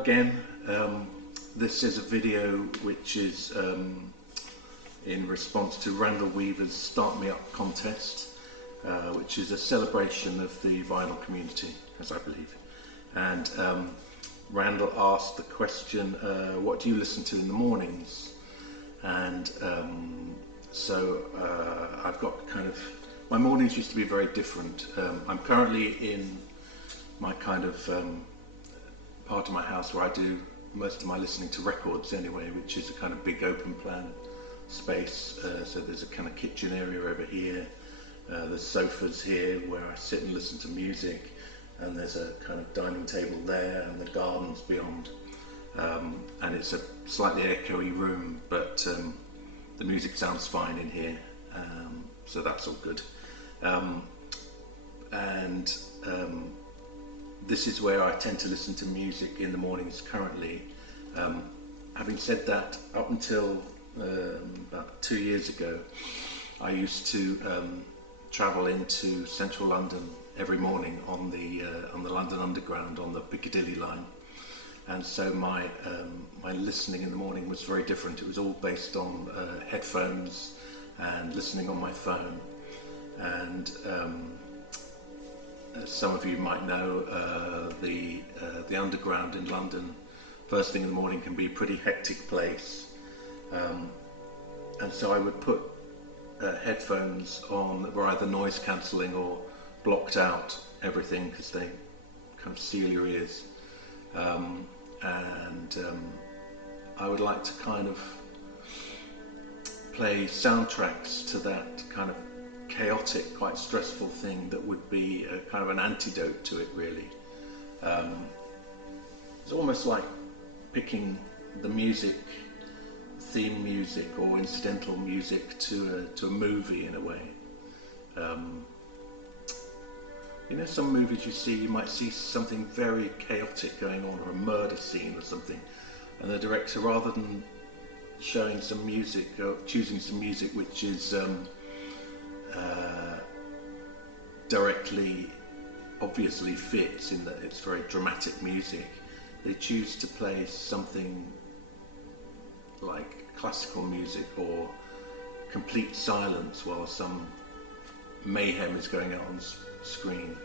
again. This is a video which is in response to Randall Weaver's Start Me Up contest, which is a celebration of the vinyl community, as I believe. And Randall asked the question, what do you listen to in the mornings? And so I've got kind of, my mornings used to be very different. I'm currently in my kind of part of my house where I do most of my listening to records anyway, which is a kind of big open plan space. So there's a kind of kitchen area over here, there's sofas here where I sit and listen to music, and there's a kind of dining table there, and the garden's beyond. And it's a slightly echoey room, but the music sounds fine in here, so that's all good. This is where I tend to listen to music in the mornings currently. Having said that, up until about 2 years ago, I used to travel into central London every morning on the London Underground, on the Piccadilly line. And so my listening in the morning was very different. It was all based on headphones and listening on my phone. And as some of you might know, the Underground in London, first thing in the morning, can be a pretty hectic place. And so I would put headphones on that were either noise cancelling or blocked out everything, because they kind of seal your ears. I would like to kind of play soundtracks to that kind of chaotic, quite stressful thing that would be a kind of an antidote to it, really. It's almost like picking the music, theme music or incidental music to a movie in a way. You know, some movies you might see something very chaotic going on, or a murder scene or something, and the director, rather than showing some music or choosing some music which is directly, obviously fits in that it's very dramatic music, they choose to play something like classical music or complete silence while some mayhem is going on screen.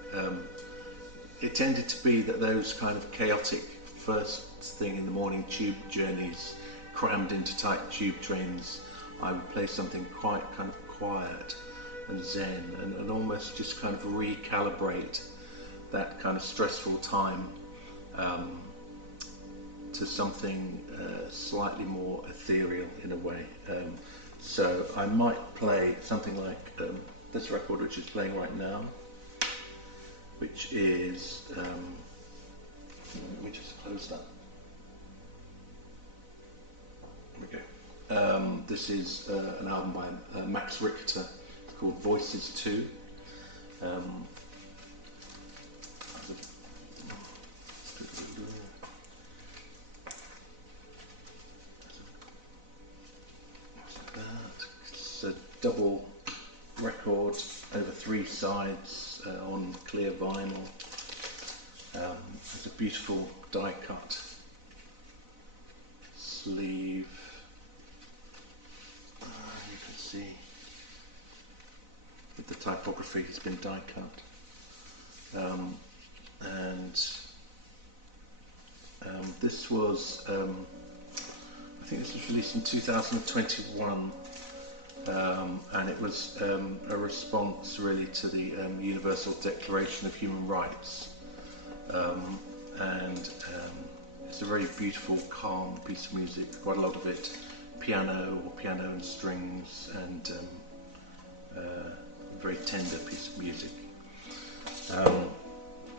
It tended to be that those kind of chaotic first thing in the morning tube journeys, crammed into tight tube trains, I would play something quite kind of quiet and zen, and almost just kind of recalibrate that kind of stressful time to something slightly more ethereal in a way. So I might play something like this record, which is playing right now, which is, let me just close that. There we go. This is an album by Max Richter called Voices 2. It's a double record over 3 sides on clear vinyl. There's a beautiful die cut sleeve. You can see that the typography has been die cut. This was, I think this was released in 2021. And it was a response really to the Universal Declaration of Human Rights, it's a very beautiful, calm piece of music, quite a lot of it piano and strings, and a very tender piece of music.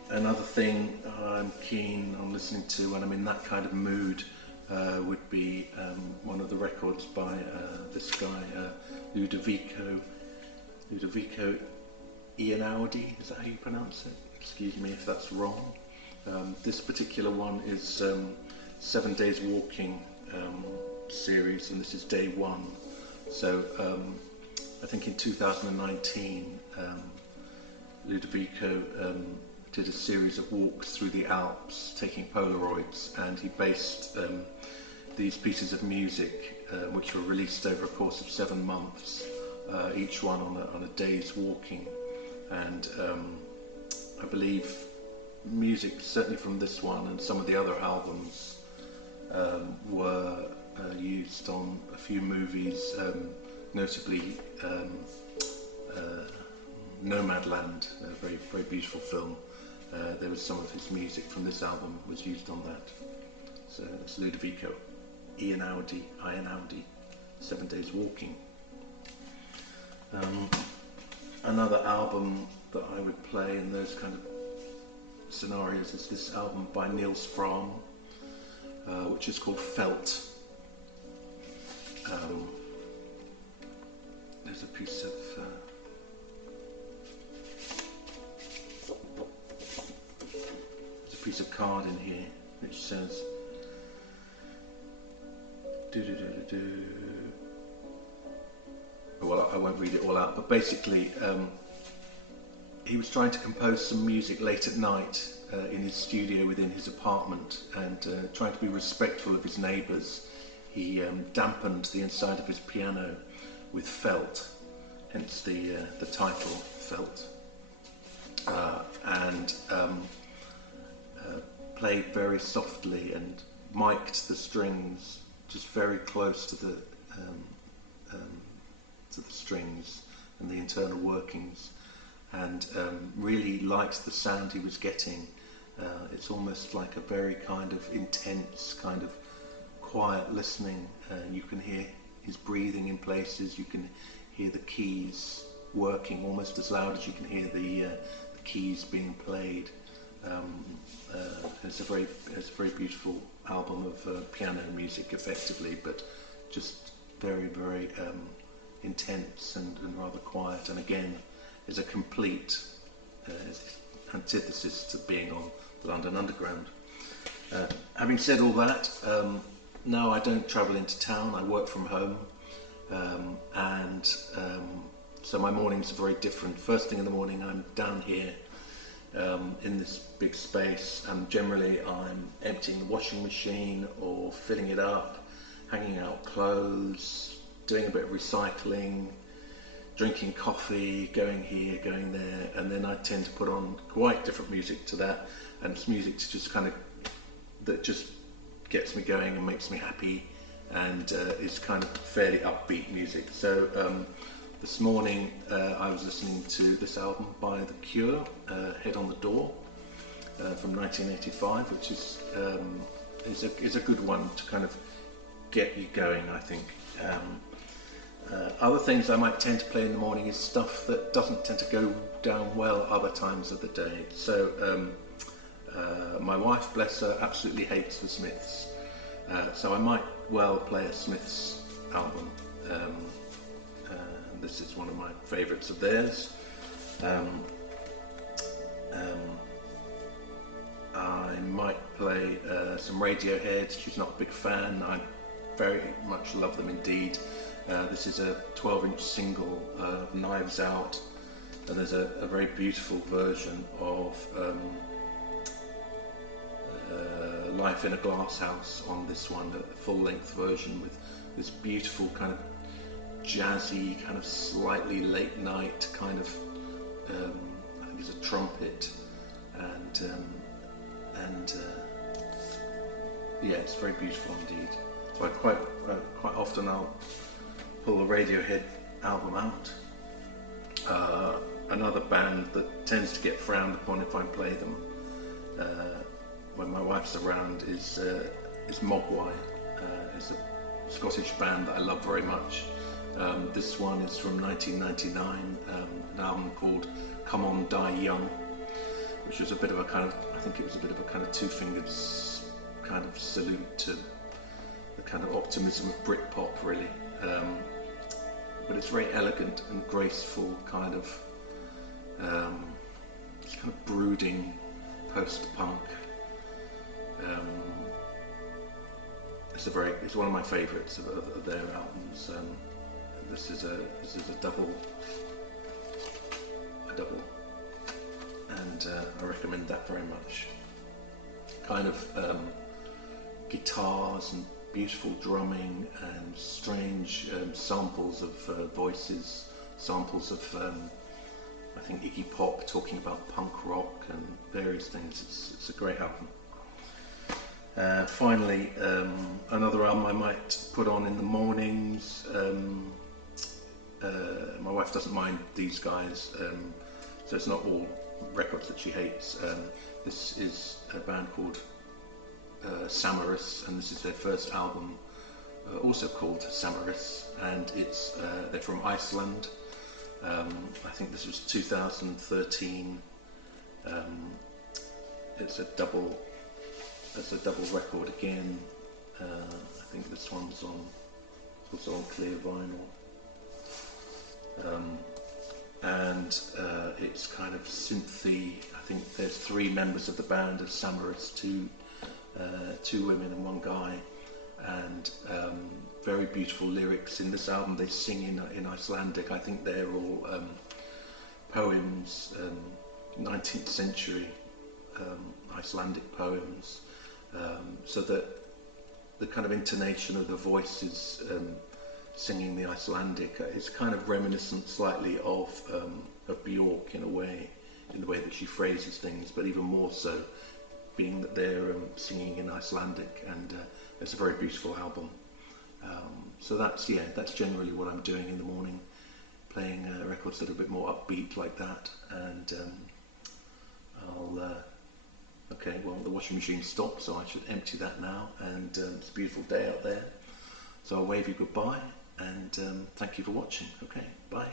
Another thing I'm keen on listening to when I'm in that kind of mood would be one of the records by this guy, Ludovico Einaudi, is that how you pronounce it? Excuse me if that's wrong. This particular one is 7 Days Walking series, and this is day 1. So I think in 2019 Ludovico did a series of walks through the Alps taking Polaroids, and he based these pieces of music which were released over a course of 7 months, each one on a day's walking. And I believe music, certainly from this one and some of the other albums, were used on a few movies, notably Nomadland, a very, very beautiful film. There was some of his music from this album was used on that. So it's Ludovico Einaudi, 7 Days Walking. Another album that I would play in those kind of scenarios is this album by Niels Frahm, which is called Felt. There's a piece of card in here which says well, I won't read it all out, but basically he was trying to compose some music late at night in his studio within his apartment, and trying to be respectful of his neighbours, he dampened the inside of his piano with felt, hence the title Felt, and played very softly and mic'd the strings just very close to the strings and the internal workings, and really liked the sound he was getting. It's almost like a very kind of intense, kind of quiet listening. You can hear his breathing in places, you can hear the keys working almost as loud as you can hear the keys being played. It's a very beautiful album of piano music, effectively, but just very, very intense and rather quiet, and again is a complete antithesis to being on the London Underground. Having said all that, no, I don't travel into town, I work from home, and so my mornings are very different. First thing in the morning I'm down here in this big space, and generally I'm emptying the washing machine or filling it up, hanging out clothes, doing a bit of recycling, drinking coffee, going here, going there, and then I tend to put on quite different music to that, and it's music to just kind of, that just gets me going and makes me happy, and is kind of fairly upbeat music. So this morning I was listening to this album by The Cure, Head on the Door, from 1985, which is a good one to kind of get you going, I think. Other things I might tend to play in the morning is stuff that doesn't tend to go down well other times of the day. So my wife, bless her, absolutely hates the Smiths, so I might well play a Smiths album. This is one of my favourites of theirs. I might play some Radiohead. She's not a big fan. I very much love them indeed. This is a 12-inch single of Knives Out, and there's a very beautiful version of Life in a Glass House on this one, a full-length version with this beautiful kind of jazzy, kind of slightly late night kind of, I think it's a trumpet, and yeah, it's very beautiful indeed. So I quite often I'll pull a Radiohead album out. Another band that tends to get frowned upon if I play them when my wife's around is Mogwai. It's a Scottish band that I love very much. This one is from 1999, an album called Come On Die Young, which was a bit of a kind of, I think it was a bit of a kind of two-fingered kind of salute to the kind of optimism of Britpop, really. But it's very elegant and graceful, kind of brooding post-punk. It's one of my favourites of their albums. This is a double, and and I recommend that very much. Kind of guitars and beautiful drumming and strange samples of voices, samples of I think Iggy Pop talking about punk rock and various things. It's a great album. Finally, another album I might put on in the mornings. My wife doesn't mind these guys, so it's not all records that she hates. This is a band called Samaras, and this is their first album, also called Samaras, and they're from Iceland. I think this was 2013. It's a double record again. I think this one's also on clear vinyl. And it's kind of synthy. I think there's 3 members of the band of Samaras, 2 women and 1 guy, and very beautiful lyrics in this album. They sing in Icelandic. I think they're all poems, 19th century Icelandic poems, so that the kind of intonation of the voices singing the Icelandic is kind of reminiscent slightly of Björk in the way that she phrases things, but even more so being that they're singing in Icelandic, and it's a very beautiful album. So that's generally what I'm doing in the morning, playing records that are a bit more upbeat like that, and okay, well, the washing machine stopped, so I should empty that now, and it's a beautiful day out there, so I'll wave you goodbye, and thank you for watching. Okay, bye.